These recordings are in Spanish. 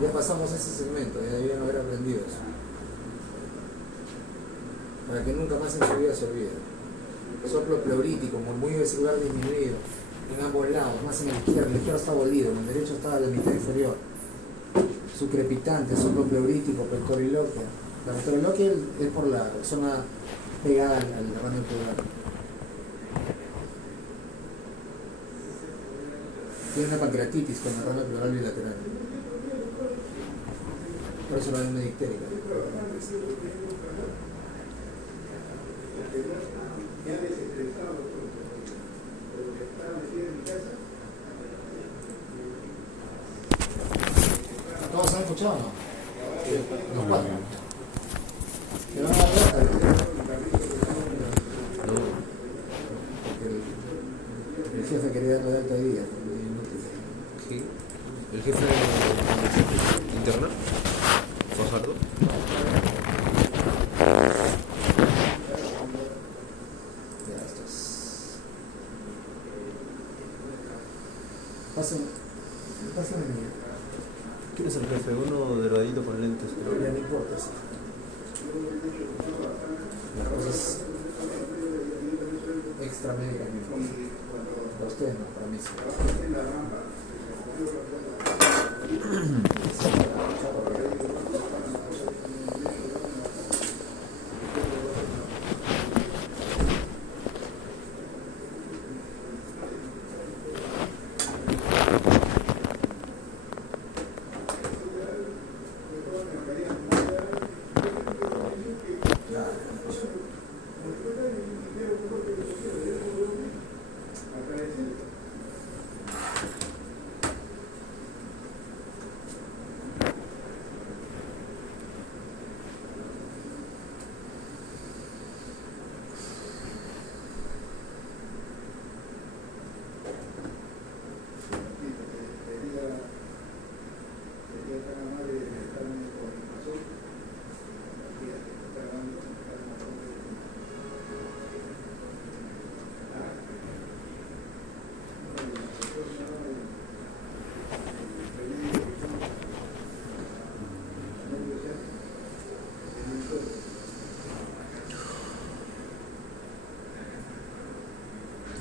Ya pasamos ese segmento, ya debían haber aprendido eso. Para que nunca más en su vida se olvide. Soplo pleurítico, murmullo vesicular disminuido, en ambos lados, más en el izquierdo está abolido, en el derecho está la mitad inferior. Su crepitante, soplo pleurítico, pectoriloquia. La pectoriloquia es por la zona pegada al ranio pleural. Tiene una pancreatitis con el ranio pleural bilateral. Por eso la ven medio histérica. ¿Todos han escuchado o no? Los cuatro. ¿Te van a dar plata? No. Porque el jefe quería darle alta de día. Sí. El jefe interna, Fajardo. Ya estás. Pasen el mío. ¿Quién es el jefe? Uno delgadito con lentes, creo. Ya no importa. Sí. Las cosas extra médicas no importan. Para ustedes no, para mí sí.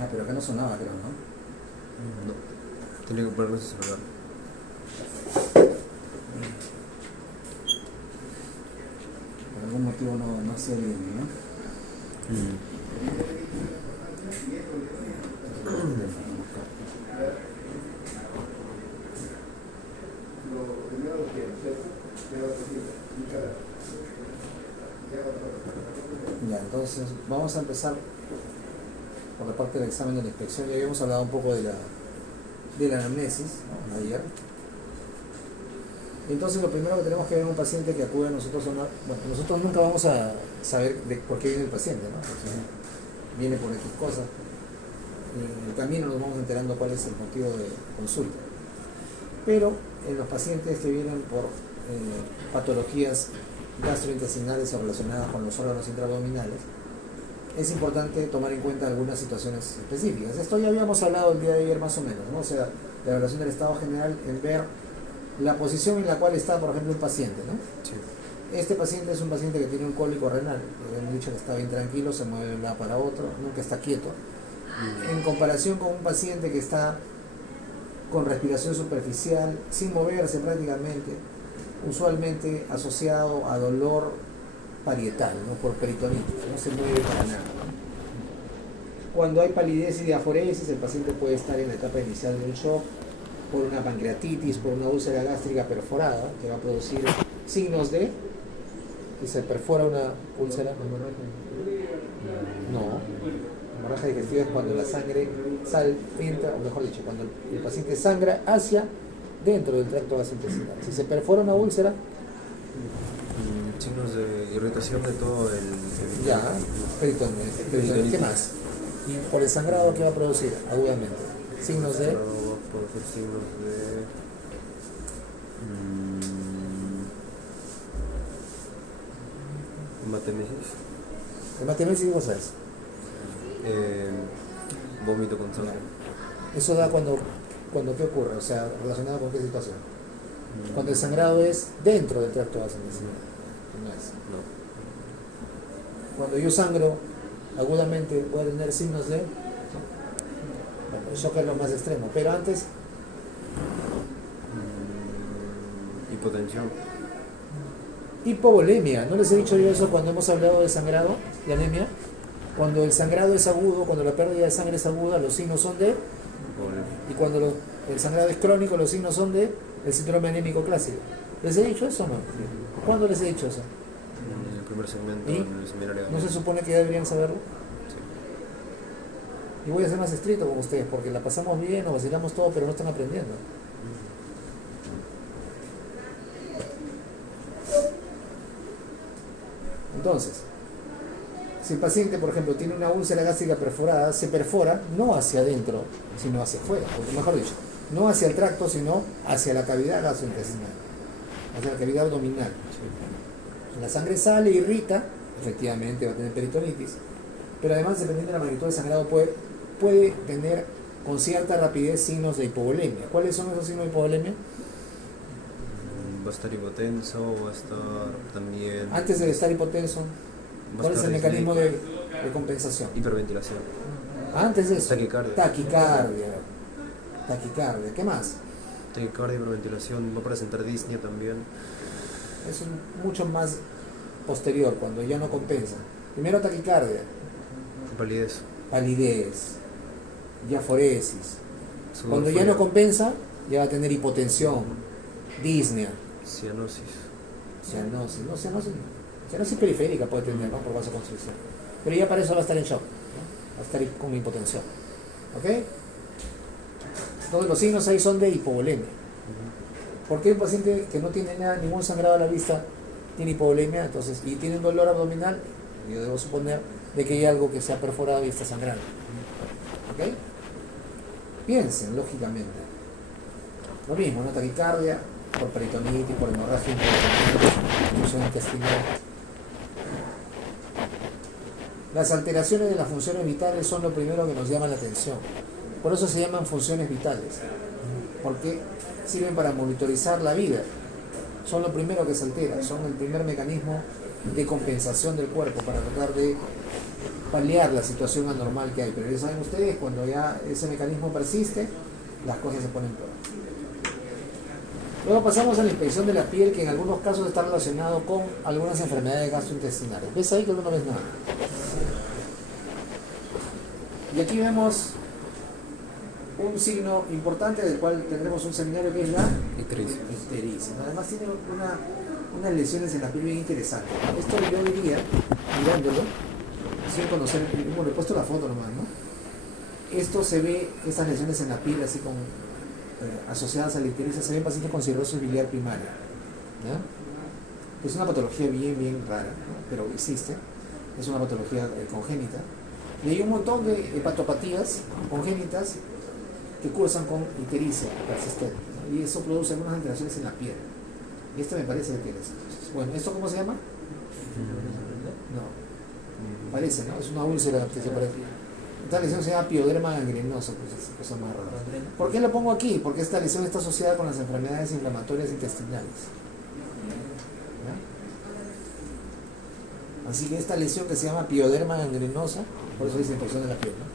Ah, pero acá no sonaba, creo, ¿no? No. Tenía que ponerlo ese celular. Por algún motivo no hacía bien, ¿no? Ya, entonces vamos a empezar por la parte del examen de la inspección. Ya habíamos hablado un poco de la anamnesis, ¿no? Ayer. Entonces lo primero que tenemos que ver en un paciente que acude a nosotros, bueno, nosotros nunca vamos a saber por qué viene el paciente, ¿no? Porque viene por X cosas. Y en el camino nos vamos enterando cuál es el motivo de consulta. Pero en los pacientes que vienen por patologías gastrointestinales o relacionadas con los órganos intraabdominales, es importante tomar en cuenta algunas situaciones específicas. Esto ya habíamos hablado el día de ayer más o menos, ¿no? O sea, la evaluación del estado general en ver la posición en la cual está, por ejemplo, un paciente, ¿no? Sí. Este paciente es un paciente que tiene un cólico renal, hemos dicho que está bien tranquilo, se mueve de un lado para otro, nunca está quieto. En comparación con un paciente que está con respiración superficial, sin moverse prácticamente, usualmente asociado a dolor parietal, ¿no? Por peritonitis, no se mueve para nada. Cuando hay palidez y diaforesis, el paciente puede estar en la etapa inicial del shock por una pancreatitis, por una úlcera gástrica perforada, que va a producir signos de que se perfora una úlcera. No, hemorragia digestiva es cuando la sangre entra, o mejor dicho, cuando el paciente sangra hacia dentro del tracto gastrointestinal. Si se perfora una úlcera, Signos de irritación de todo el ya, peritonitis. ¿Qué más? Por el sangrado, ¿qué va a producir agudamente? Signos de puede ser signos de hematemesis, hematemesis, ¿qué cosa es? vómito con sangre. Eso da cuando ¿Cuándo qué ocurre? O sea, relacionado con qué situación. Cuando el sangrado es dentro del tracto gastrointestinal. No es. No. Cuando yo sangro agudamente puede tener signos de, bueno, el shock es lo más extremo, pero antes Hipotensión. hipovolemia. ¿No les he dicho yo eso cuando hemos hablado de sangrado, de anemia? Cuando el sangrado es agudo, cuando la pérdida de sangre es aguda, los signos son de, y cuando el sangrado es crónico, los signos son de el síndrome anémico clásico. ¿Les he dicho eso o no? ¿Cuándo les he dicho eso? En el primer segmento, ¿Y? en el seminario. ¿No se supone que ya deberían saberlo? Sí. Y voy a ser más estricto con ustedes, porque la pasamos bien, nos vacilamos todo, pero no están aprendiendo. Entonces, si el paciente, por ejemplo, tiene una úlcera gástrica perforada, se perfora no hacia adentro, sino hacia afuera, o mejor dicho, no hacia el tracto, sino hacia la cavidad gastrointestinal, hacia la cavidad abdominal. La sangre sale, irrita, efectivamente va a tener peritonitis, pero además, dependiendo de la magnitud del sangrado, puede tener con cierta rapidez signos de hipovolemia. ¿Cuáles son esos signos de hipovolemia? Va a estar hipotenso, va a estar también. Antes de estar hipotenso, ¿cuál es el mecanismo de compensación? Hiperventilación. Antes de eso, Taquicardia. Taquicardia. ¿Qué más? Taquicardia, hiperventilación, va a presentar disnea también. Es mucho más posterior, cuando ya no compensa. Primero taquicardia, palidez, diaforesis. Cuando ya no compensa, ya va a tener hipotensión, disnea, Cianosis. cianosis periférica puede tener, ¿no? Por vasoconstricción. Pero ya para eso va a estar en shock, ¿no? Va a estar con hipotensión. ¿Ok? Todos los signos ahí son de hipovolemia. ¿Por qué un paciente que no tiene ningún sangrado a la vista tiene hipovolemia? Entonces, y tiene un dolor abdominal, yo debo suponer de que hay algo que se ha perforado y está sangrando. ¿Ok? Piensen lógicamente. Lo mismo, ¿no? Taquicardia por peritonitis, por hemorragia intestinal. Las alteraciones de las funciones vitales son lo primero que nos llama la atención. Por eso se llaman funciones vitales, porque sirven para monitorizar la vida. Son lo primero que se altera, son el primer mecanismo de compensación del cuerpo para tratar de paliar la situación anormal que hay. Pero ya saben ustedes, cuando ya ese mecanismo persiste, las cosas se ponen peor. Luego pasamos a la inspección de la piel, que en algunos casos está relacionado con algunas enfermedades gastrointestinales. ¿Ves ahí que no ves nada? Y aquí vemos un signo importante del cual tendremos un seminario, que es la ictericia. Además tiene unas lesiones en la piel bien interesantes. Esto yo diría, mirándolo, sin conocer, bueno, he puesto la foto nomás, ¿no? Esto se ve, estas lesiones en la piel así como asociadas a la ictericia, se ven pacientes con cirrosis biliar primaria, ¿no? Es una patología bien rara, ¿no? Pero existe, es una patología congénita. Y hay un montón de hepatopatías congénitas que cursan con ictericia persistente, ¿no? Y eso produce algunas alteraciones en la piel. Y este me parece que es. Bueno, ¿esto cómo se llama? No. Parece, ¿no? Es una úlcera que se parece. Esta lesión se llama pioderma gangrenosa, pues es cosa más rara. ¿Por qué lo pongo aquí? Porque esta lesión está asociada con las enfermedades inflamatorias intestinales. ¿No? Así que esta lesión que se llama pioderma gangrenosa, por eso dice infección de la piel, ¿no?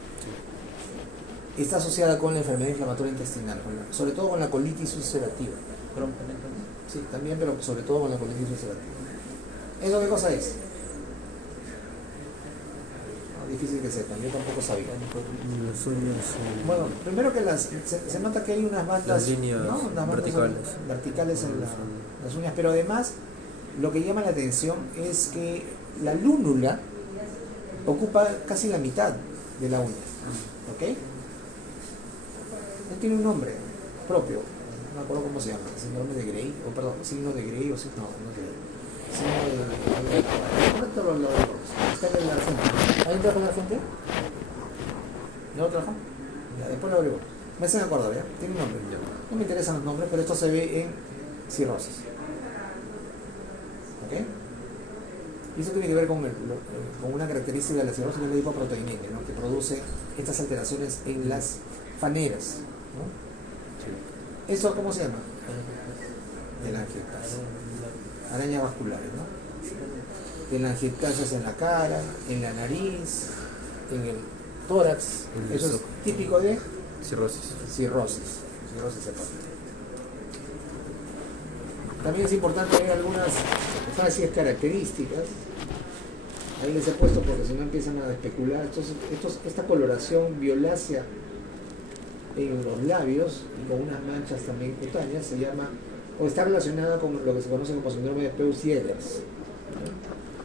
Está asociada con la enfermedad inflamatoria intestinal, sobre todo con la colitis ulcerativa. Sí, también, pero sobre todo con la colitis ulcerativa. ¿Eso qué cosa es? Difícil que sepan, yo tampoco sabía. Las uñas. Bueno, primero que se nota que hay unas bandas, Las líneas, ¿no? Unas bandas verticales en las uñas, pero además lo que llama la atención es que la lúnula ocupa casi la mitad de la uña, ¿ok? Él tiene un nombre propio, no me acuerdo cómo se llama, síndrome de Gray, o perdón, signo de Gray, o signo, no es Gray. Está en la gente. ¿Alguien trabaja en la gente? ¿No lo trabaja? Ya, después lo abrigo. Me hacen acordar, ¿ya? Tiene un nombre. No me interesan los nombres, pero esto se ve en cirrosis. ¿Ok? Y eso tiene que ver con una característica de la cirrosis, que es la hipoproteinemia, ¿no? Que produce estas alteraciones en las faneras, ¿no? ¿Eso cómo se llama? Telangiectasias. Arañas vasculares, ¿no? Telangiectasias en la cara, en la nariz, en el tórax. Eso es típico de Cirrosis. cirrosis hepática. También es importante ver algunas facies características. Ahí les he puesto porque si no empiezan a especular. Esta coloración violácea en los labios y con unas manchas también cutáneas se llama, o está relacionada con lo que se conoce como síndrome de Peutz-Jeghers.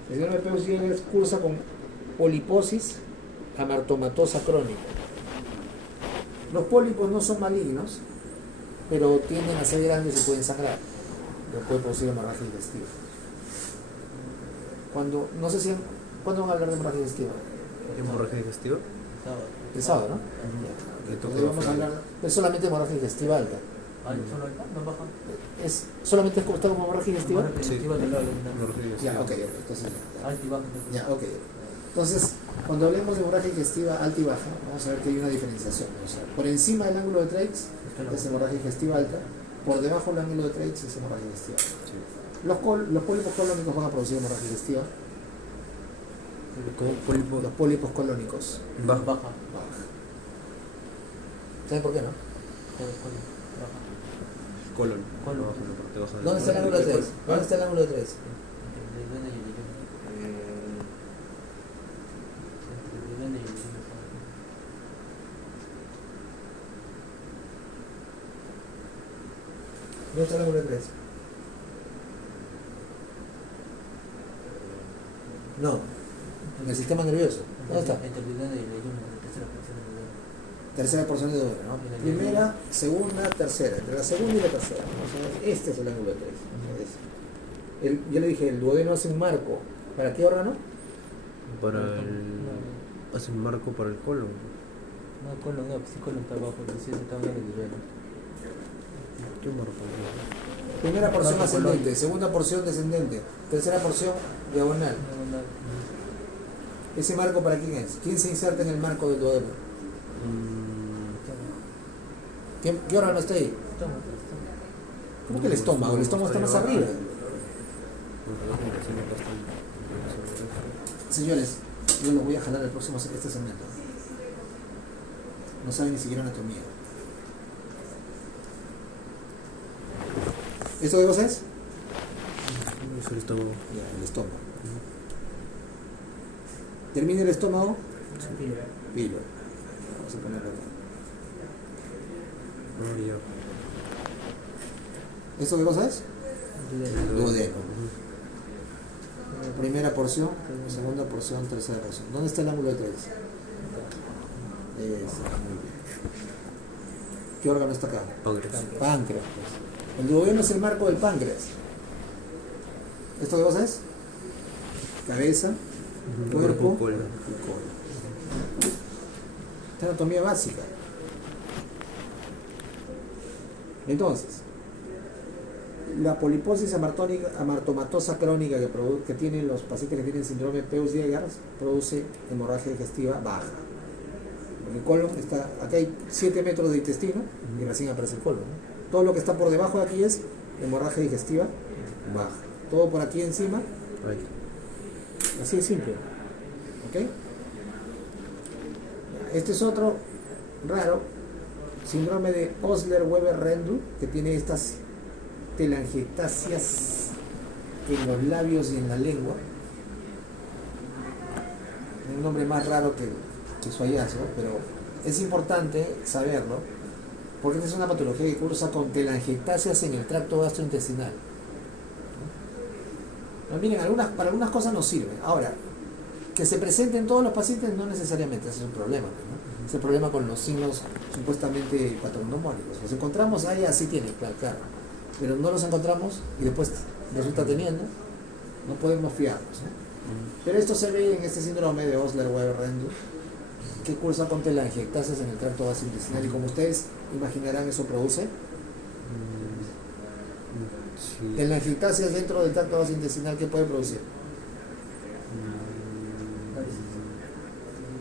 El síndrome de Peutz-Jeghers cursa con poliposis amartomatosa crónica. Los pólipos no son malignos, pero tienden a ser grandes y pueden sangrar. Lo puede producir hemorragia digestiva. No sé si ¿cuándo van a hablar de hemorragia digestiva? ¿Hemorragia digestiva? El sábado, ¿no? Entonces vamos a hablar es solamente hemorragia digestiva alta. ¿Solo alta? ¿No baja? Es solamente está como hemorragia digestiva. Sí. Hemorragia Hemorragia Ya, digestiva. ok, entonces alta y baja. ya, ok. Entonces, cuando hablemos de hemorragia digestiva alta y baja, vamos a ver que hay una diferenciación. O sea, por encima del ángulo de Treitz es hemorragia digestiva alta, por debajo del ángulo de Treitz es hemorragia digestiva. Sí. Los pólipos colónicos van a producir hemorragia digestiva. ¿Cómo pólipo? Los pólipos colónicos Baja. Baja. baja. ¿Saben por qué no? Colon. Colon. Abajo, en la parte baja del ¿Dónde está el colon. ángulo de Treitz? ¿Dónde está el ángulo de Treitz? ¿Dónde está el ángulo de Treitz? No, en el sistema nervioso. ¿Dónde está? Tercera porción de duodeno, ¿no? Primera, segunda, tercera. Entre la segunda y la tercera. ¿No? Este es el ángulo de Treitz. Yo le dije, el duodeno hace un marco. ¿Para qué órgano? Para el... Hace un marco para el colon. No, colon, no, sí, colon está abajo, sí, está en el duodeno. ¿Qué marco? Primera porción Marco ascendente, colon. segunda porción descendente, tercera porción diagonal. ¿Ese marco para quién es? ¿Quién se inserta en el marco del duodeno? ¿Qué órgano está ahí? ¿Cómo que el estómago? El estómago está más arriba. Señores, yo los voy a jalar el próximo este segmento. No saben ni siquiera anatomía. ¿Esto qué cosa es? Es el estómago. Ya, el estómago. Termina el estómago. Pilo. Vamos a ponerlo acá. Ah, ya. ¿Esto qué cosa es? El Duodeno. Primera porción, segunda porción, tercera porción. ¿Dónde está el ángulo de Treitz? Muy bien. ¿Qué órgano está acá? Páncreas. Páncreas. El duodeno es el marco del páncreas. ¿Esto qué cosa es? Cabeza, cuerpo y colon. colon. Esta es anatomía básica. Entonces, la poliposis amartomatosa crónica que tienen los pacientes que tienen síndrome de Peutz-Jeghers produce hemorragia digestiva baja. El colon está, aquí hay 7 metros de intestino y recién aparece el colon, ¿no? Todo lo que está por debajo de aquí es hemorragia digestiva baja. Todo por aquí encima, Ahí. así de simple. ¿Ok? Este es otro raro, síndrome de Osler-Weber-Rendu, que tiene estas telangiectasias en los labios y en la lengua. Un nombre más raro que su hallazgo, pero es importante saberlo porque esta es una patología que cursa con telangiectasias en el tracto gastrointestinal. Pero miren, para algunas cosas nos sirve. Ahora, que se presenten todos los pacientes no necesariamente, ese es un problema, ¿no? Es el problema con los signos supuestamente patognomónicos. Los encontramos ahí, así tienen, claro. Pero no los encontramos y después resulta teniendo, no podemos fiarnos, ¿no? Pero esto se ve en este síndrome de Osler-Weber-Rendu, que cursa con telangiectasias en el tracto gastrointestinal, y como ustedes imaginarán, eso produce Sí. telangiectasias dentro del tracto gastrointestinal. ¿Qué puede producir?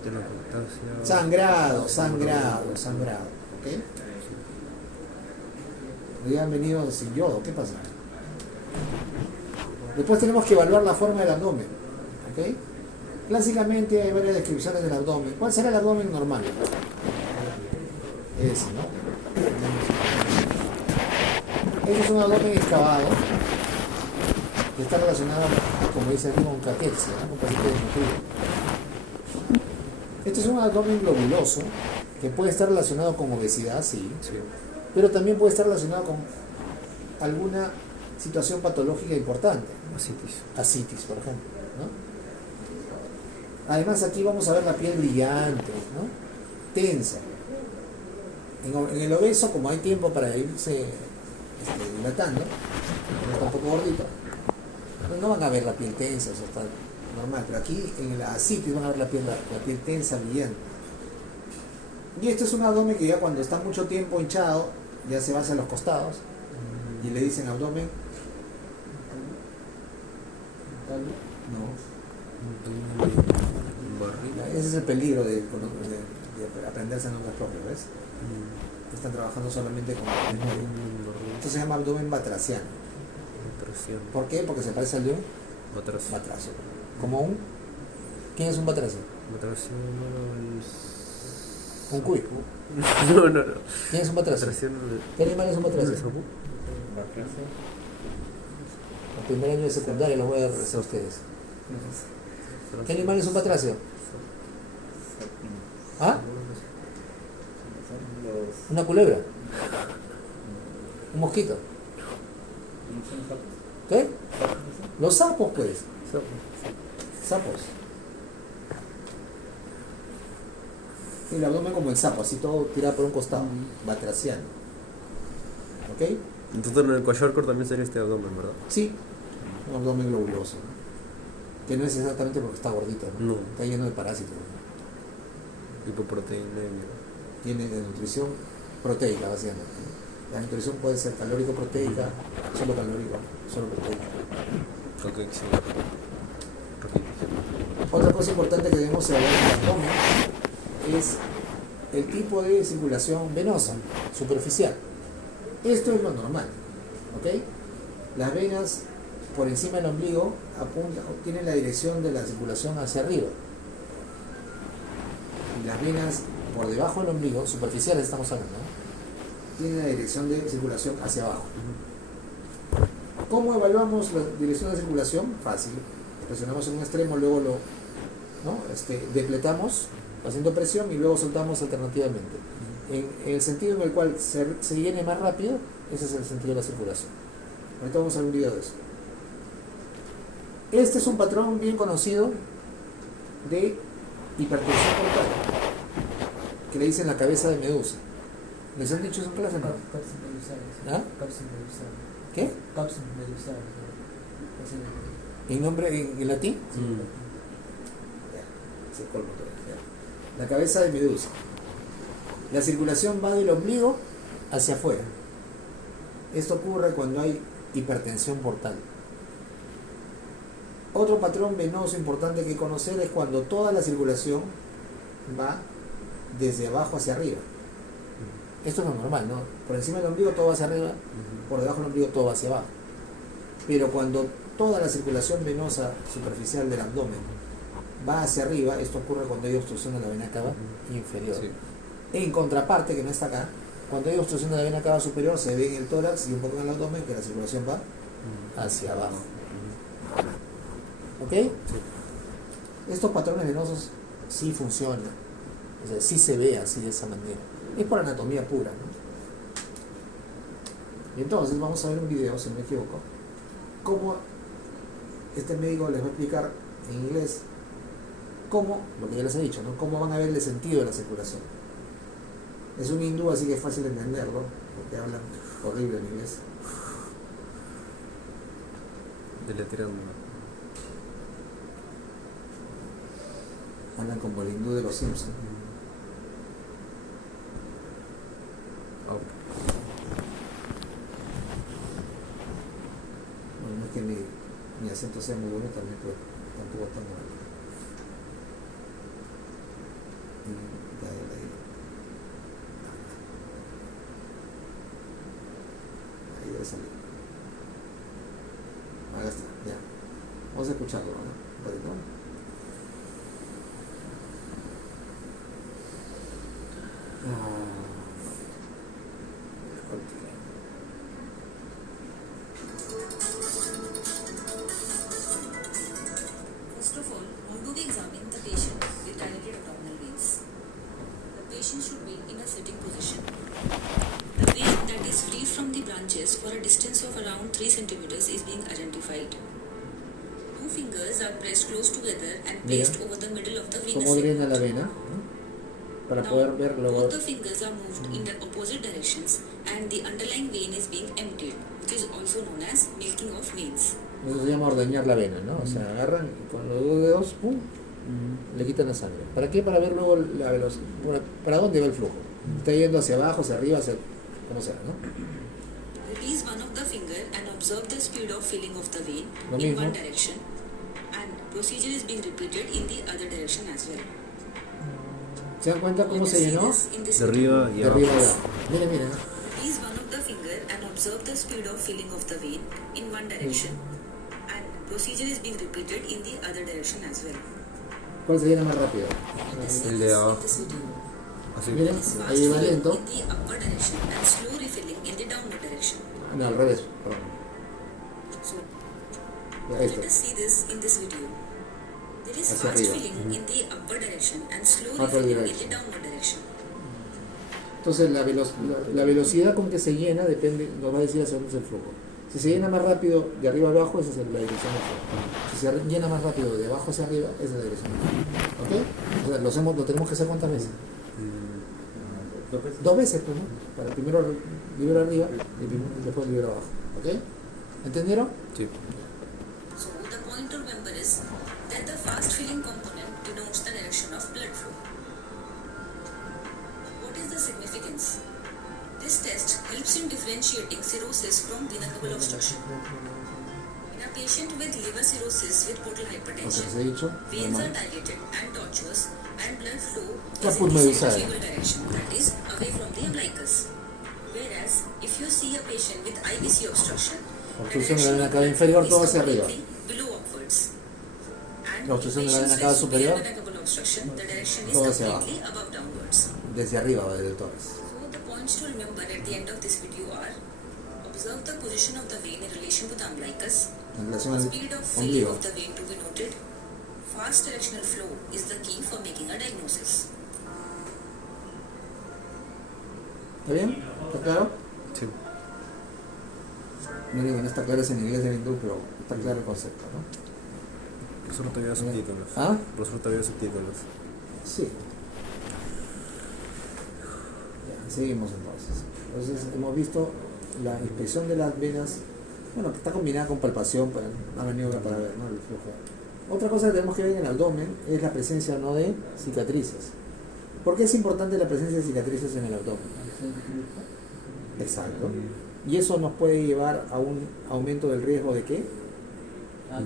Telangiectasia. Sangrado, ¿ok? Ya han venido sin yodo, ¿qué pasa? Después tenemos que evaluar la forma del abdomen. ¿Ok? Clásicamente hay varias descripciones del abdomen. ¿Cuál será el abdomen normal? Ese, ¿no? Este es un abdomen excavado que está relacionado, como dice aquí, con caquexia, ¿no? Con paciente desnutrido. Este es un abdomen globuloso que puede estar relacionado con obesidad, sí, Sí. pero también puede estar relacionado con alguna situación patológica importante, Asitis. ascitis, por ejemplo, ¿no? Además aquí vamos a ver la piel brillante, ¿no? Tensa. En el obeso, como hay tiempo para irse dilatando, no está un poco gordito, no van a ver la piel tensa, eso está normal, pero aquí en la ascitis van a ver la piel tensa, brillante. Y este es un abdomen que ya cuando está mucho tiempo hinchado, ya se va hacia los costados, y le dicen abdomen. No. Barriga. Ese es el peligro de aprenderse nombres propios, ¿ves? Están trabajando solamente con memoria. Esto se llama abdomen batraciano. Batración. ¿Por qué? Porque se parece al de un Batración. batracio. Como un... ¿Quién es un batracio? Batración no es... Un cuy. No. ¿Quién es un batracio? Batración ¿Qué animal es un batracio? ¿no es sapo? El primer año de secundaria lo voy a hacer a ustedes. ¿Qué animal es un batracio? ¿Ah? ¿Una culebra? ¿Un mosquito? ¿Qué? Los sapos, pues. Sapos. El abdomen como el sapo, así todo tirado por un costado. Batraciano. ¿Ok? Entonces en el Kwashiorkor también sería este abdomen, ¿verdad? Sí. Un abdomen globuloso. Que no es exactamente porque está gordito, ¿no? No. Está lleno de parásitos. Hipoproteinemia. Tiene de nutrición proteica, básicamente. La nutrición puede ser calórico-proteica, solo calórico, solo proteica. Caquexia. Raquitis. Otra cosa importante que debemos evaluar en el abdomen es el tipo de circulación venosa, superficial. Esto es lo normal, ¿ok? Las venas por encima del ombligo tienen la dirección de la circulación hacia arriba. Y las venas por debajo del ombligo, superficiales estamos hablando, ¿no? Tienen la dirección de circulación hacia abajo. ¿Cómo evaluamos la dirección de circulación? Fácil. Presionamos en un extremo, luego lo depletamos haciendo presión y luego soltamos alternativamente. En el sentido en el cual se llene más rápido, ese es el sentido de la circulación. Ahorita vamos a ver un video de eso. Este es un patrón bien conocido de hipertensión portal, que le dicen la cabeza de medusa. ¿Les han dicho eso en clase? ¿No? Cápsulas medusales. ¿Ah? Cápsulas medusales. ¿Qué? Cápsulas medusales. ¿En nombre en latín? Se colmo todo. La cabeza de medusa. La circulación va del ombligo hacia afuera. Esto ocurre cuando hay hipertensión portal. Otro patrón venoso importante que conocer es cuando toda la circulación va desde abajo hacia arriba. Esto es lo normal, ¿no? Por encima del ombligo todo va hacia arriba, por debajo del ombligo todo va hacia abajo. Pero cuando toda la circulación venosa superficial del abdomen va hacia arriba, esto ocurre cuando hay obstrucción de la vena cava inferior. Sí. En contraparte, que no está acá, cuando hay obstrucción de la vena cava superior, se ve en el tórax y un poco en el abdomen que la circulación va hacia abajo. ¿Ok? Sí. Estos patrones venosos sí funcionan, o sea, sí se ve así de esa manera. Es por anatomía pura, ¿no? Y entonces vamos a ver un video, si no me equivoco, cómo este médico les va a explicar en inglés cómo, lo que ya les he dicho, ¿no? Cómo van a ver el sentido de la circulación. Es un hindú, así que es fácil de entenderlo, porque hablan horrible en inglés. Deletreando. Hablan como el hindú de los Simpsons. Oh. Bueno, no es que mi acento sea muy bueno también, pero tampoco es tan bueno. quiere salir. Ahí está, ya. Vamos a escucharlo, ¿no? Un poquito. First of all, how do we examine the patient with dilated abdominal veins? The patient should be in a sitting position. The vein that is free from the branches for a distance of around 3 centimeters is being identified. Two fingers are pressed close together and placed over the middle of the venous ¿Cómo drena segment. la vena? ¿No? Para Now, poder ver luego. both the fingers are moved in the opposite directions and the underlying vein is being emptied, which is also known as milking of veins. Eso se llama ordeñar la vena, ¿no? O sea, agarran y con los dos dedos, ¡pum!, le quitan la sangre. ¿Para qué? Para ver luego la velocidad. ¿Para dónde va el flujo? Está yendo hacia abajo, hacia arriba, hacia... como sea, ¿no? Release one of the finger and observe the speed of filling of the vein Lo in mismo. one direction, and procedure is being repeated in the other direction as well. ¿Se dan cuenta cómo Let us se see llenó? this in this De arriba y De arriba abajo. a abajo. Miren, miren. Release one of the finger and observe the speed of filling of the vein in one direction, and procedure is being repeated in the other direction as well. ¿Cuál se llena más rápido? Let us see El de this in abajo. this video. Así. Miren, It is fast ahí va filling lento. in the upward direction and slow refilling in the downward direction. No, al revés. Perdón. So Ahí let está. us see this in this video. There is Hacia fast arriba. filling in the upward direction and slow Upward refilling in direction. the downward direction. Entonces la velocidad con que se llena depende, nos va a decir hacia dónde es el flujo. Si se llena más rápido de arriba a abajo, esa es la dirección del flujo. Si se llena más rápido de abajo hacia arriba, esa es la dirección del flujo. ¿Ok? O sea, lo tenemos que hacer cuántas veces. Dos veces, pues, ¿no? Para primero libro arriba y después libro abajo. ¿Ok? ¿Entendieron? Sí. So the point to remember is that the fast filling component denotes the direction of blood flow. What is the significance? This test helps in differentiating cirrhosis from vena cava obstruction. In a patient with liver cirrhosis with portal Lo que hypertension, les he dicho. veins are Normal. dilated and tortuous, and blood flow Caput is in the medusal. centrifugal direction, that is, away from the umbilicus. Whereas, if you see a patient with IVC obstruction, the Obstrucción de la direction vena of cava blood inferior, flow todo is hacia arriba. completely below upwards. And La obstrucción de la patients vena cava with superior, severe vena cava obstruction, the direction is todo hacia completely above downwards. Desde arriba va desde el tórax. So the points to remember at the end of this video are: observe the position of the vein in relation to the umbilicus. En relación al Speed of filling ombligo. of the vein to be noted. Fast directional flow is the key for making a diagnosis. ¿Está bien? ¿Está claro? Sí. No digo, no está claro es en inglés del hindú, pero está claro el concepto, ¿no? Por eso no te veo subtítulos. ¿Ah? Por eso no te veo subtítulos. Sí. Ya, seguimos entonces. Entonces hemos visto la inspección de las venas, bueno, que está combinada con palpación, para una maniobra para ver, ¿no?, el flujo. Otra cosa que tenemos que ver en el abdomen es la presencia o no de cicatrices. ¿Por qué es importante la presencia de cicatrices en el abdomen? Exacto. Y eso nos puede llevar a un aumento del riesgo de ¿qué?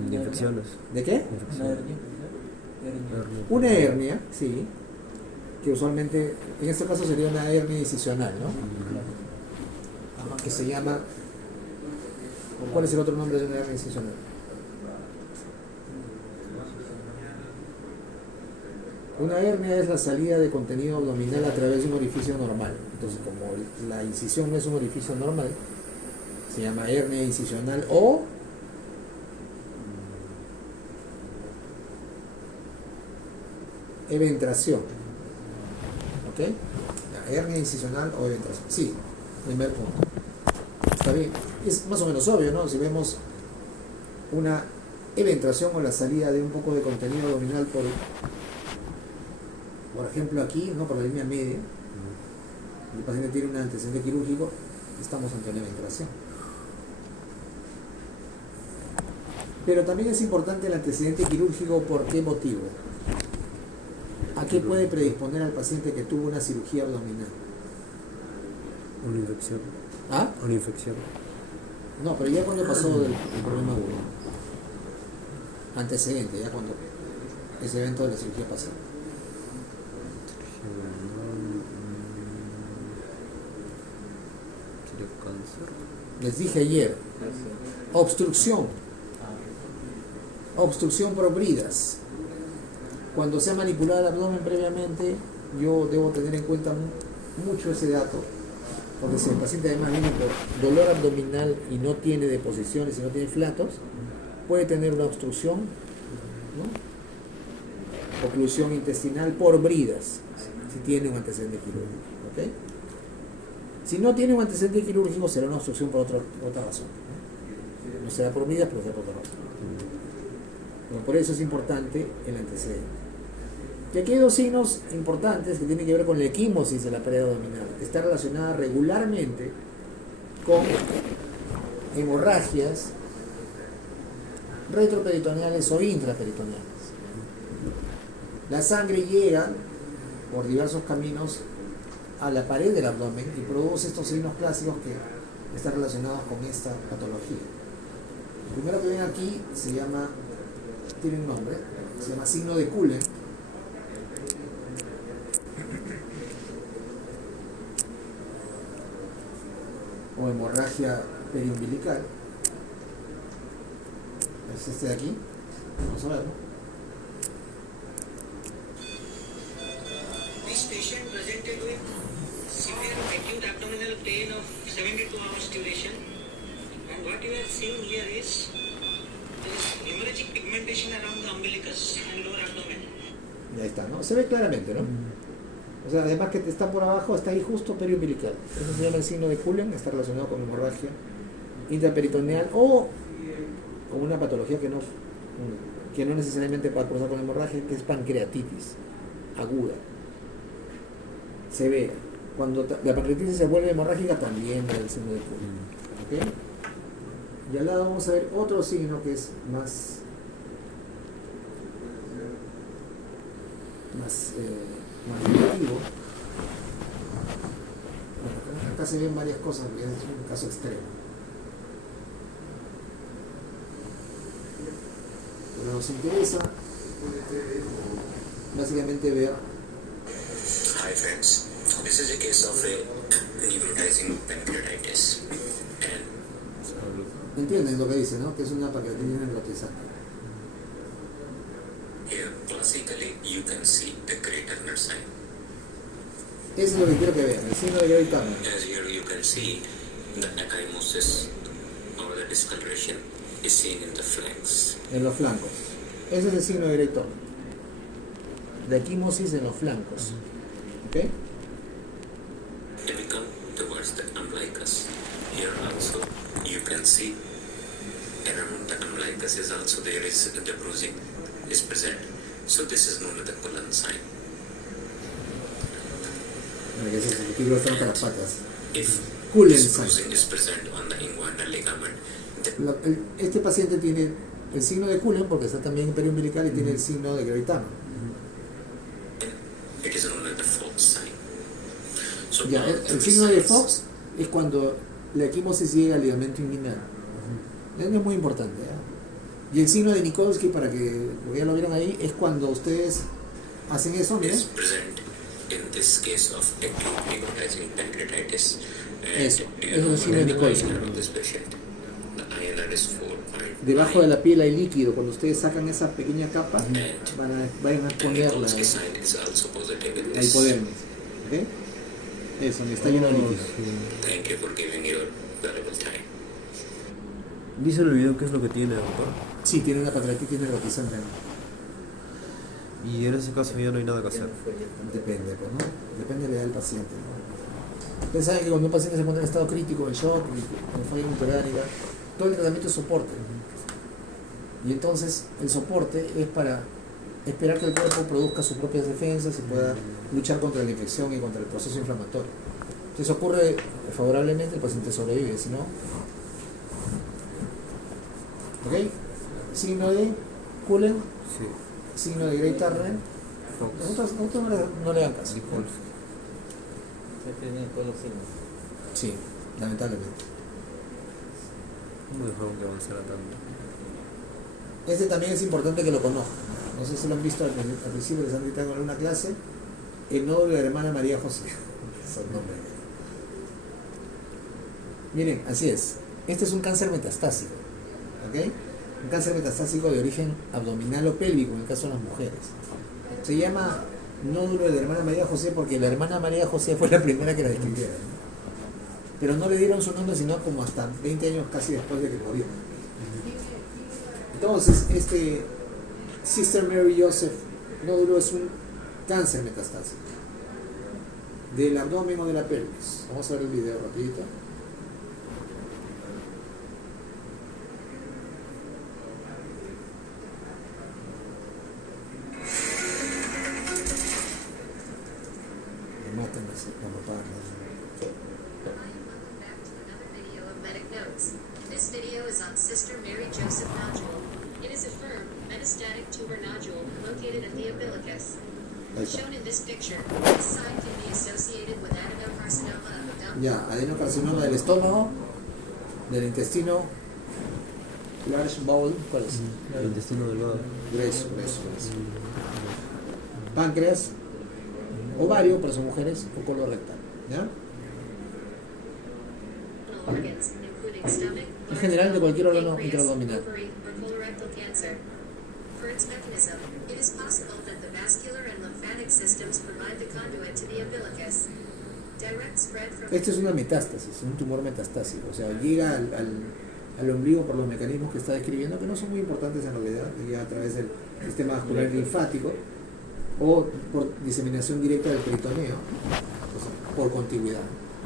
De infecciones. ¿De qué? Una hernia. Una hernia, sí, que usualmente, en este caso sería una hernia incisional, ¿no? Ajá, que se llama, ¿cuál es el otro nombre de una hernia incisional? Una hernia es la salida de contenido abdominal a través de un orificio normal. Entonces, como la incisión no es un orificio normal, se llama hernia incisional o eventración. ¿Ok? La hernia incisional o eventración. Sí, primer punto. Está bien. Es más o menos obvio, ¿no? Si vemos una eventración o la salida de un poco de contenido abdominal por ejemplo aquí, ¿no?, por la línea media, el paciente tiene un antecedente quirúrgico, estamos ante una eventración. Pero también es importante el antecedente quirúrgico. ¿Por qué motivo? ¿A qué puede predisponer al paciente que tuvo una cirugía abdominal? Una infección. ¿Ah? Una infección. No, pero ya cuando pasó del problema agudo. Antecedente, ya cuando ese evento de la cirugía pasó. De cáncer. Les dije ayer, obstrucción. Obstrucción por bridas. Cuando se ha manipulado el abdomen previamente, yo debo tener en cuenta mucho ese dato, porque si el paciente además viene por dolor abdominal y no tiene deposiciones y no tiene flatos, puede tener una obstrucción, ¿no? Oclusión intestinal por bridas, si tiene un antecedente quirúrgico. ¿Okay? Si no tiene un antecedente quirúrgico, será una obstrucción por otra razón. No será por bridas, pero será por otra razón. Bueno, por eso es importante el antecedente. Y aquí hay dos signos importantes que tienen que ver con la equimosis de la pared abdominal. Está relacionada regularmente con hemorragias retroperitoneales o intraperitoneales. La sangre llega por diversos caminos a la pared del abdomen y produce estos signos clásicos que están relacionados con esta patología. El primero que ven aquí se llama, tiene un nombre, se llama signo de Cullen. O hemorragia periumbilical. Es este de aquí. Vamos a verlo. This patient presented with severe acute abdominal pain of 72 hours duration, and what you are seeing here is hemorrhagic pigmentation around the umbilicus and lower abdomen. Y ahí está, ¿no? Se ve claramente, ¿no? O sea, además que está por abajo, está ahí justo periumbilical. Eso se llama el signo de Cullen, está relacionado con hemorragia intraperitoneal o con una patología que no necesariamente va a cruzar con hemorragia, que es pancreatitis aguda. Se ve, cuando la pancreatitis se vuelve hemorrágica, también da el signo de Cullen. ¿Okay? Y al lado vamos a ver otro signo que es más llamativo. Bueno, acá se ven varias cosas, es un caso extremo. Pero nos interesa básicamente ver. Hi friends, this is a case of a necrotizing pancreatitis, and ¿Entienden lo que dice, no? Que es una pancreatitis necrotizante. here classically you can see the Great Turner sign. Eso es lo que quiero que vean, el signo de Great Turner. As here you can see the ecchymosis or the discoloration is seen in the flanks. En los flancos. Ese es el signo de Great Turner. La equimosis en los flancos. ¿Ok? If we come towards the umbilicus, here also you can see around the umbilicus is also there is the bruising is present. So this is known as the Cullen sign. Que es el título está entre las patas. If Cullen this sign. bruising is present on the inguinal ligament, Este paciente tiene el signo de Cullen porque está también en periumbilical y tiene el signo de Great Turner. it is known as the Fox sign. So Ya, all el three signo de signs- Fox es cuando la equimosis llega al ligamento inguinal. Es muy importante. Y el signo de Nikolsky, para que ya lo vieron ahí, es cuando ustedes hacen eso, miren. is present in this case of acute necrotizing pancreatitis. Eso, Do you eso know es el signo de what is the Nikolsky. INR of this patient? The INR is 4.9. Debajo de la piel hay líquido. Cuando ustedes sacan esa pequeña capa, And vayan a the ponerla. Nikolsky sign is also positive in Ahí this. podemos. ¿Ok? Eso, está lleno de líquido. Thank you for giving your valuable time. Dice en el video qué es lo que tiene, doctor. Sí, tiene una pancreatitis necrotizante. Y en ese caso ya no hay nada que hacer. Depende, pues, ¿no? Depende de la edad del paciente, ¿no? Ustedes saben que cuando un paciente se encuentra en estado crítico de shock, con falla intraoránica, todo el tratamiento es soporte. Y entonces el soporte es para esperar que el cuerpo produzca sus propias defensas y pueda luchar contra la infección y contra el proceso inflamatorio. Si eso ocurre favorablemente, el paciente sobrevive, si no... ¿Ok? Signo de Cullen, Sí. signo de Great Turner. Fox. Nosotros no le dan caso. Nikolsky. Se tienen todos los signos. Sí, lamentablemente. ¿Cómo dejaron que avanzara tanto? Este también es importante que lo conozcan. No sé si lo han visto al principio, les han gritado en una clase. El novio de la hermana María José. Es el nombre. Miren, así es. Este es un cáncer metastásico, ¿ok? Un cáncer metastásico de origen abdominal o pélvico en el caso de las mujeres. Se llama nódulo de la hermana María José porque la hermana María José fue la primera que la describieron, ¿no? Pero no le dieron su nombre sino como hasta 20 años casi después de que murió. Entonces, este Sister Mary Joseph nódulo es un cáncer metastásico del abdomen o de la pelvis. Vamos a ver el video rapidito. Me matan así, como para Welcome back to another video of Medic Notes. This video is on Sister Mary Joseph nodule. It is a firm, metastatic tumor nodule located at the umbilicus. Ahí está. Shown in this picture, this sign can be associated with adenocarcinoma of abdomen. Ya, adenocarcinoma del estómago, del intestino, large bowel, ¿cuál es? El intestino delgado. Grueso. Páncreas, ovario, para son mujeres, o colon rectal, ¿ya? Organs, including stomach, En general, de cualquier órgano pancreas, intraabdominal. ovary, or colorectal cancer. For its mechanism, it is possible that the vascular and lymphatic systems provide the conduit to the umbilicus. Direct spread from Esto es una metástasis, un tumor metastásico, o sea, llega al ombligo por los mecanismos que está describiendo, que no son muy importantes en realidad, llega a través del sistema vascular linfático o por diseminación directa del peritoneo, o sea, por contigüidad.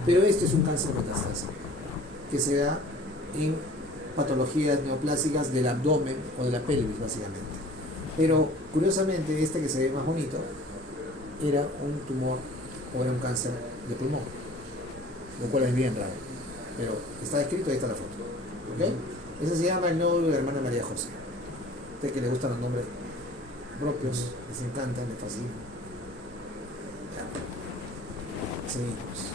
Pero este es un cáncer metastásico que se da en patologías neoplásicas del abdomen o de la pelvis, básicamente. Pero curiosamente, este que se ve más bonito era un tumor o era un cáncer de pulmón, lo cual es bien raro, pero está descrito, ahí está la foto, ¿ok? Ese se llama el nódulo de la hermana María José. Usted que le gustan los nombres propios, les encantan, les fascinan. Ya. Seguimos.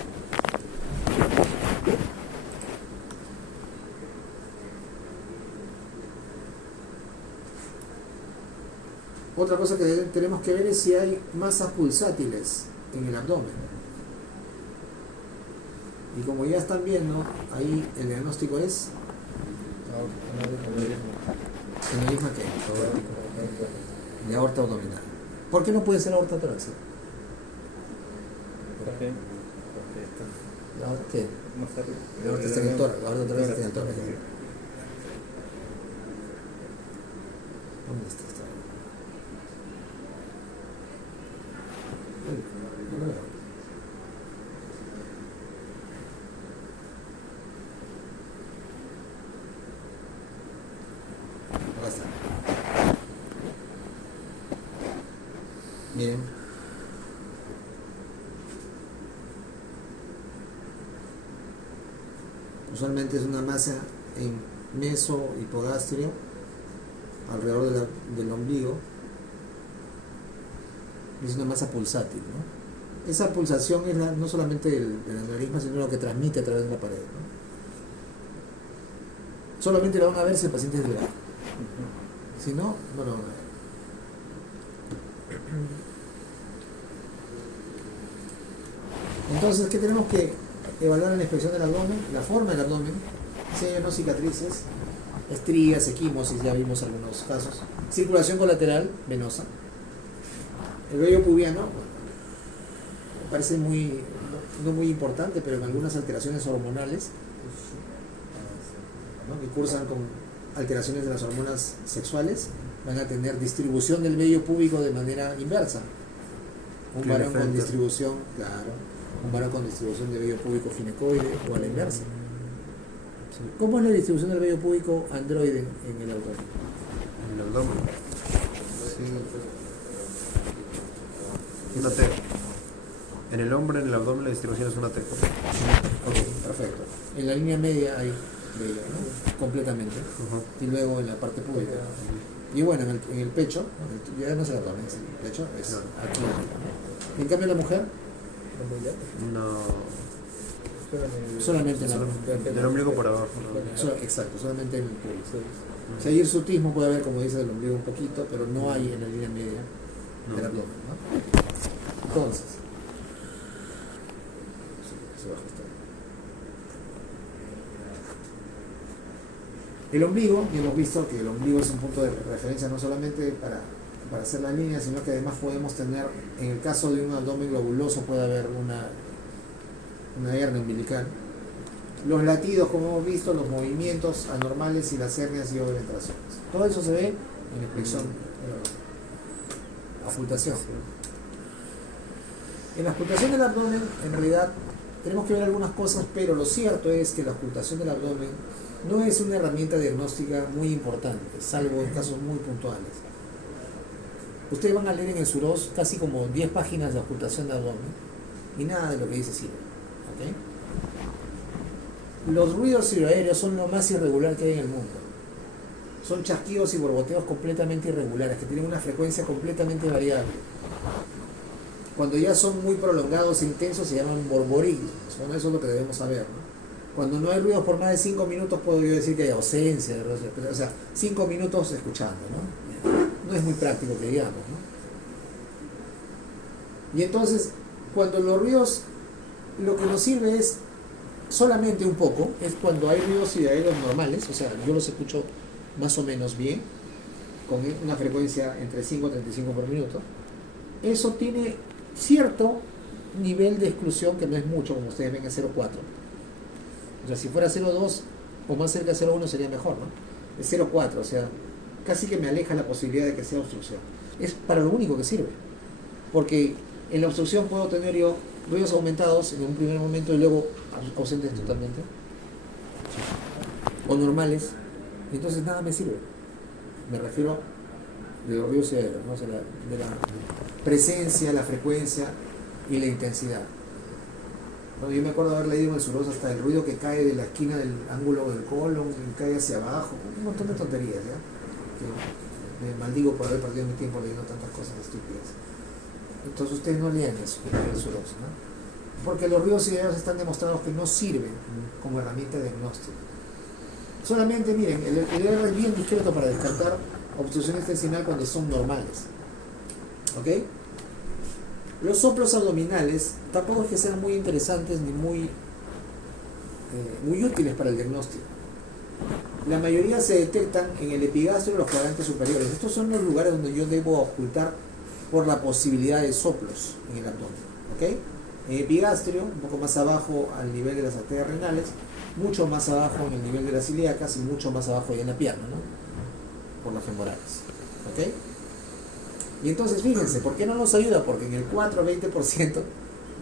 Otra cosa que tenemos que ver es si hay masas pulsátiles en el abdomen. Y como ya están viendo, ahí el diagnóstico es aneurisma ¿qué? De aorta abdominal. ¿Por qué no puede ser aorta torácica? ¿Por qué? ¿La aorta qué? Más arriba. La aorta está en el tórax, la aorta torácica está en el tórax. ¿Dónde está esta? No lo veo. Acá está. Miren. Usualmente es una masa en meso hipogastrio alrededor del ombligo. Es una masa pulsátil, ¿no? Esa pulsación es no solamente del aneurisma, sino lo que transmite a través de la pared, ¿no? Solamente lo van a ver si el paciente es delgado. Si no, no lo van a ver. Entonces, ¿qué tenemos que evaluar en la inspección del abdomen? La forma del abdomen, si hay o no cicatrices, estrías, equimosis, ya vimos algunos casos. Circulación colateral venosa. El vello pubiano, parece no muy importante, pero en algunas alteraciones hormonales, ¿no?, que cursan con alteraciones de las hormonas sexuales, van a tener distribución del vello púbico de manera inversa. Un varón con distribución, claro, un varón con distribución de vello púbico ginecoide o a la inversa. ¿Cómo es la distribución del vello púbico androide en el abdomen? En el abdomen. Sí. Una T. En el hombre, en el abdomen, la distribución es una T. Ok, perfecto. En la línea media hay vello, ¿no? Completamente. Y luego en la parte pública. Y bueno, en el pecho, ya no es el abdomen, es el pecho, es aquí. En cambio la mujer, No. solamente en la Del ombligo por abajo. exacto, solamente en el público. Si hay hirsutismo puede haber, como dice, el ombligo un poquito, pero no hay en la línea media del abdomen, ¿no? Entonces, se va a ajustar. El ombligo, ya hemos visto que el ombligo es un punto de referencia no solamente para hacer la línea, sino que además podemos tener, en el caso de un abdomen globuloso puede haber una hernia umbilical. Los latidos, como hemos visto, los movimientos anormales y las hernias y ovulaciones. Todo eso se ve en la expresión auscultación. En la auscultación del abdomen, en realidad, tenemos que ver algunas cosas, pero lo cierto es que la auscultación del abdomen no es una herramienta diagnóstica muy importante, salvo en casos muy puntuales. Ustedes van a leer en el Suros casi como 10 páginas de auscultación de abdomen y nada de lo que dice sirve. ¿Okay? Los ruidos ciroaéreos son lo más irregular que hay en el mundo. Son chasquidos y borboteos completamente irregulares, que tienen una frecuencia completamente variable. Cuando ya son muy prolongados e intensos se llaman borborismos. Bueno, eso es lo que debemos saber, ¿no? Cuando no hay ruidos por más de 5 minutos puedo yo decir que hay ausencia de ruidos, o sea, 5 minutos escuchando, ¿no? No es muy práctico que digamos, ¿no? Y entonces, cuando los ruidos, lo que nos sirve es solamente un poco, es cuando hay ruidos ciroaéreos normales, o sea, yo los escucho más o menos bien, con una frecuencia entre 5 a 35 por minuto. Eso tiene cierto nivel de exclusión, que no es mucho, como ustedes ven, es 0,4. O sea, si fuera 0,2 o más cerca de 0,1 sería mejor, ¿no? Es 0,4, o sea, casi que me aleja la posibilidad de que sea obstrucción. Es para lo único que sirve. Porque en la obstrucción puedo tener yo ruidos aumentados en un primer momento y luego ausentes totalmente. O normales. Y entonces nada me sirve. Me refiero de los ruidos ciroaéreos, ¿no? O sea, de la presencia, la frecuencia y la intensidad. Bueno, yo me acuerdo haber leído en el Suros hasta el ruido que cae de la esquina del ángulo del colon, que cae hacia abajo, un montón de tonterías, ¿ya? Que me maldigo por haber perdido mi tiempo leyendo tantas cosas estúpidas. Entonces ustedes no lean eso en el Suros, ¿no? Porque los ruidos ciroaéreos están demostrados que no sirven como herramienta de diagnóstico. Solamente, miren, el R es bien discreto para descartar obstrucción intestinal cuando son normales. ¿Ok? Los soplos abdominales tampoco es que sean muy interesantes ni muy útiles para el diagnóstico. La mayoría se detectan en el epigastrio y los cuadrantes superiores. Estos son los lugares donde yo debo ocultar por la posibilidad de soplos en el abdomen. ¿Ok? En epigastrio, un poco más abajo al nivel de las arterias renales, mucho más abajo en el nivel de las ilíacas y mucho más abajo ya en la pierna, ¿no? Por las femorales. ¿Ok? Y entonces fíjense, ¿por qué no nos ayuda? Porque en el 4 a 20%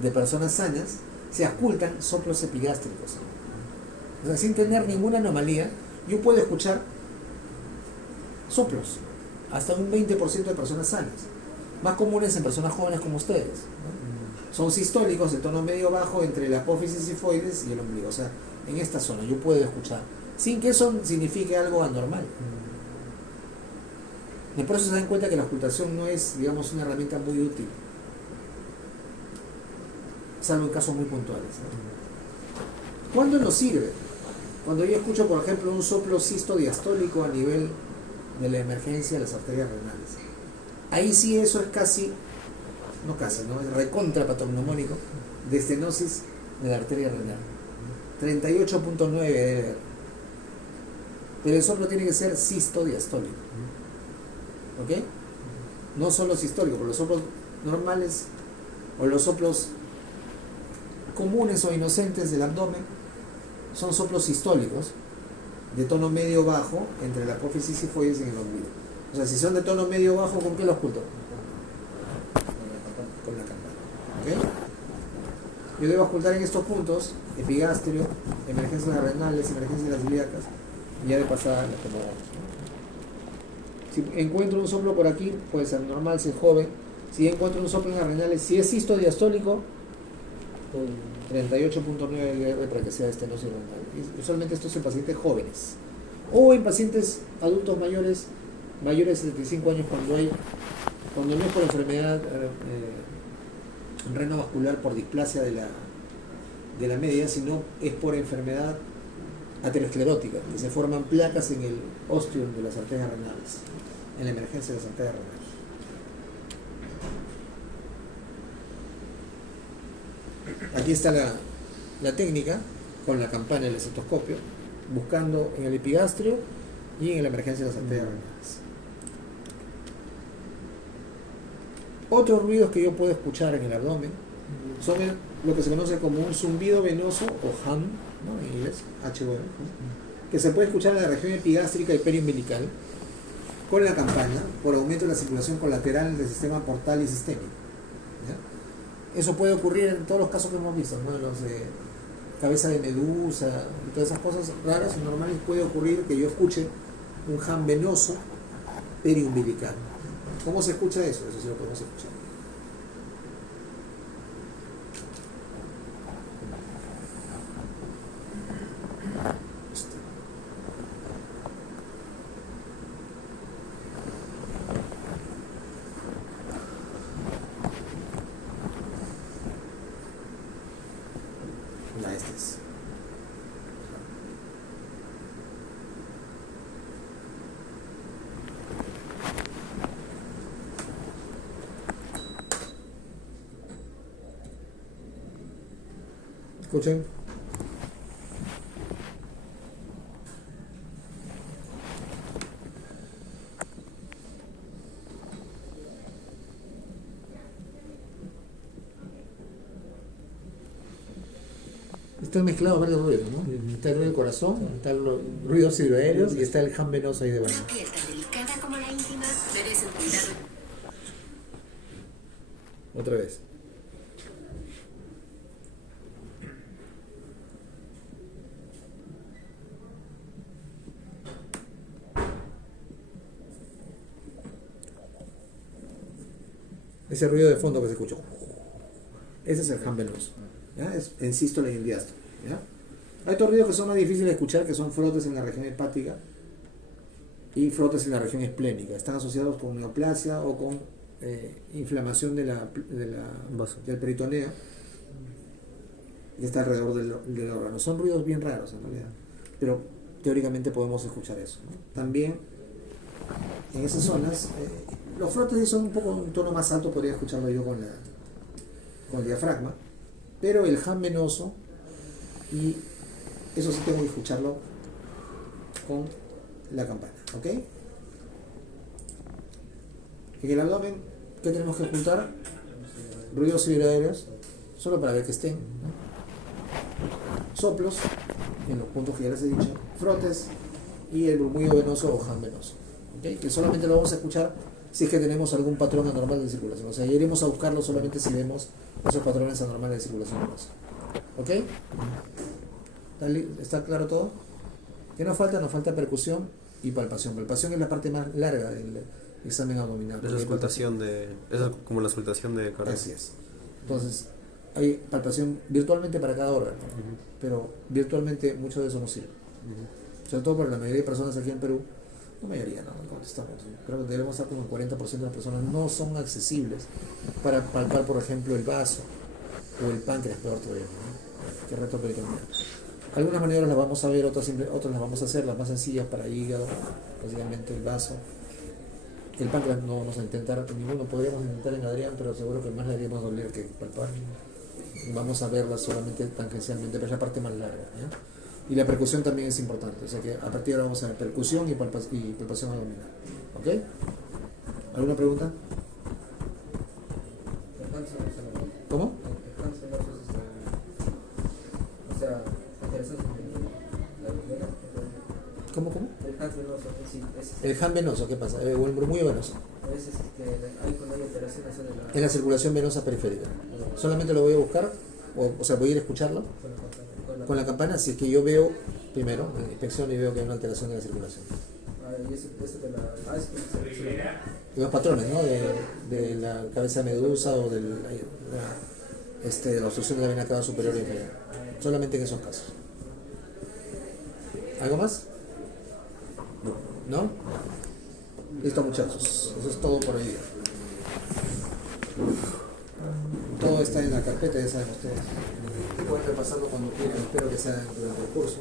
de personas sanas se auscultan soplos epigástricos. O sea, sin tener ninguna anomalía, yo puedo escuchar soplos hasta un 20% de personas sanas, más comunes en personas jóvenes como ustedes, ¿no? Son sistólicos de tono medio bajo entre la apófisis sifoides y el ombligo, o sea, en esta zona yo puedo escuchar, sin que eso signifique algo anormal. Y por eso se dan cuenta que la auscultación no es, digamos, una herramienta muy útil, salvo en casos muy puntuales, ¿no? ¿Cuándo nos sirve? Cuando yo escucho, por ejemplo, un soplo sisto-diastólico a nivel de la emergencia de las arterias renales. Ahí sí eso es casi, no casi, ¿no? Es recontra patognomónico de estenosis de la arteria renal. 38.9 debe haber. Pero el soplo tiene que ser sisto-diastólico. ¿Ok? No solo sistólico, pero los soplos normales o los soplos comunes o inocentes del abdomen son soplos sistólicos de tono medio bajo entre la apófisis sifoides y el ombligo. O sea, si son de tono medio bajo, ¿con qué lo oculto? Con la campana. ¿Ok? Yo debo ocultar en estos puntos epigastrio, emergencias renales, emergencias de las ilíacas, y ya de pasada las femorales. Si encuentro un soplo por aquí, puede ser normal, si es joven. Si encuentro un soplo en las renales, si es sisto-diastólico, 38.9 para que sea estenosis renal. Y usualmente esto es en pacientes jóvenes o en pacientes adultos mayores de 75 años cuando no es por enfermedad renovascular, por displasia de la media, sino es por enfermedad aterosclerótica, que se forman placas en el ostium de las arterias renales, en la emergencia de las arterias renales. Aquí está la técnica con la campana del estetoscopio. buscando en el epigastrio y en la emergencia de las arterias renales. Otros ruidos que yo puedo escuchar en el abdomen son lo que se conoce como un zumbido venoso o hum, ¿no? En inglés, HUM, ¿no? Que se puede escuchar en la región epigástrica y periumbilical con la campana por aumento de la circulación colateral del sistema portal y sistémico. ¿Ya? Eso puede ocurrir en todos los casos que hemos visto, ¿no? Los de cabeza de medusa y todas esas cosas raras y normales. Puede ocurrir que yo escuche un hum venoso periumbilical. ¿Cómo se escucha eso? Eso sí lo podemos escuchar. Este es. Escuchen. Están mezclados varios ruidos, ¿no? Está el ruido del corazón, están los ruidos hidroaéreos y está el hum venoso ahí debajo. Una piel tan delicada como la íntima merece un cuidado. Otra vez. Ese ruido de fondo que se escuchó. Ese es el hum venoso. ¿Ya? Es en sístole y en diástole. ¿Ya? Hay otros ruidos que son más difíciles de escuchar, que son frotes en la región hepática y frotes en la región esplénica. Están asociados con neoplasia o con inflamación del peritoneo y está alrededor del órgano. Son ruidos bien raros en realidad, pero teóricamente podemos escuchar eso, ¿no? También en esas zonas los frotes son un poco un tono más alto, podría escucharlo yo con el diafragma, pero el hum venoso, y eso sí tengo que escucharlo con la campana, ¿ok? En el abdomen, ¿qué tenemos que ocultar? Ruidos hidroaéreos, solo para ver que estén, ¿no? Soplos, en los puntos que ya les he dicho, frotes y el murmullo venoso o hum venoso, ¿okay? Que solamente lo vamos a escuchar si es que tenemos algún patrón anormal de circulación. O sea, iremos a buscarlo solamente si vemos esos patrones anormales de circulación venosa. ¿Ok? ¿Está claro todo? ¿Qué nos falta? Nos falta percusión y palpación. Palpación es la parte más larga del examen abdominal. Es como la auscultación de corazón. Así es. Entonces, hay palpación virtualmente para cada órgano, pero virtualmente mucho de eso no sirve. Sobre todo para la mayoría de personas aquí en Perú. No mayoría, no contestamos. Creo que debemos estar como el 40% de las personas no son accesibles para palpar, por ejemplo, el vaso o el páncreas, peor todavía, ¿no? Que reto peritoneal. Algunas maniobras las vamos a ver, otras las vamos a hacer, las más sencillas para hígado, básicamente el vaso. El páncreas no vamos a intentar, ninguno podríamos intentar en Adrián, pero seguro que más le haríamos doler que palpar. Vamos a verlas solamente tangencialmente, pero es la parte más larga, ¿ya? Y la percusión también es importante, o sea que a partir de ahora vamos a ver percusión y palpación abdominal. ¿Ok? ¿Alguna pregunta? ¿Cómo? ¿Cómo? El hum venoso, ¿qué pasa? O el murmullo venoso. En la circulación venosa periférica. Solamente lo voy a buscar, o sea, voy a ir a escucharlo con la campana si es que yo veo primero en inspección y veo que hay una alteración de la circulación. Los patrones, ¿no? De la cabeza de medusa o de la obstrucción de la vena cava superior e inferior. Solamente en esos casos. ¿Algo más? ¿No? Listo, muchachos. Eso es todo por hoy día. Todo está en la carpeta, ya saben ustedes. Pueden repasarlo cuando quieran, espero que sea durante el curso.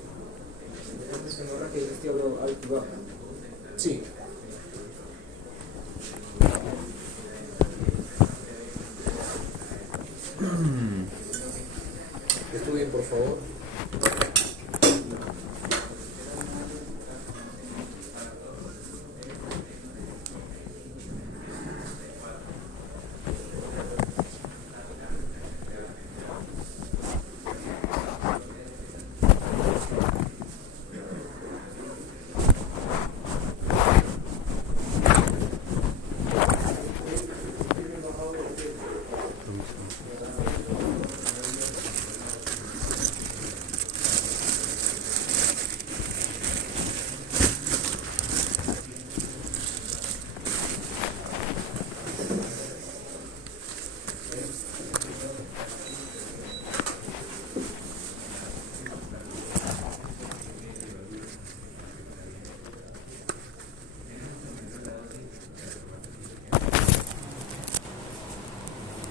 Sí. Estudien, por favor.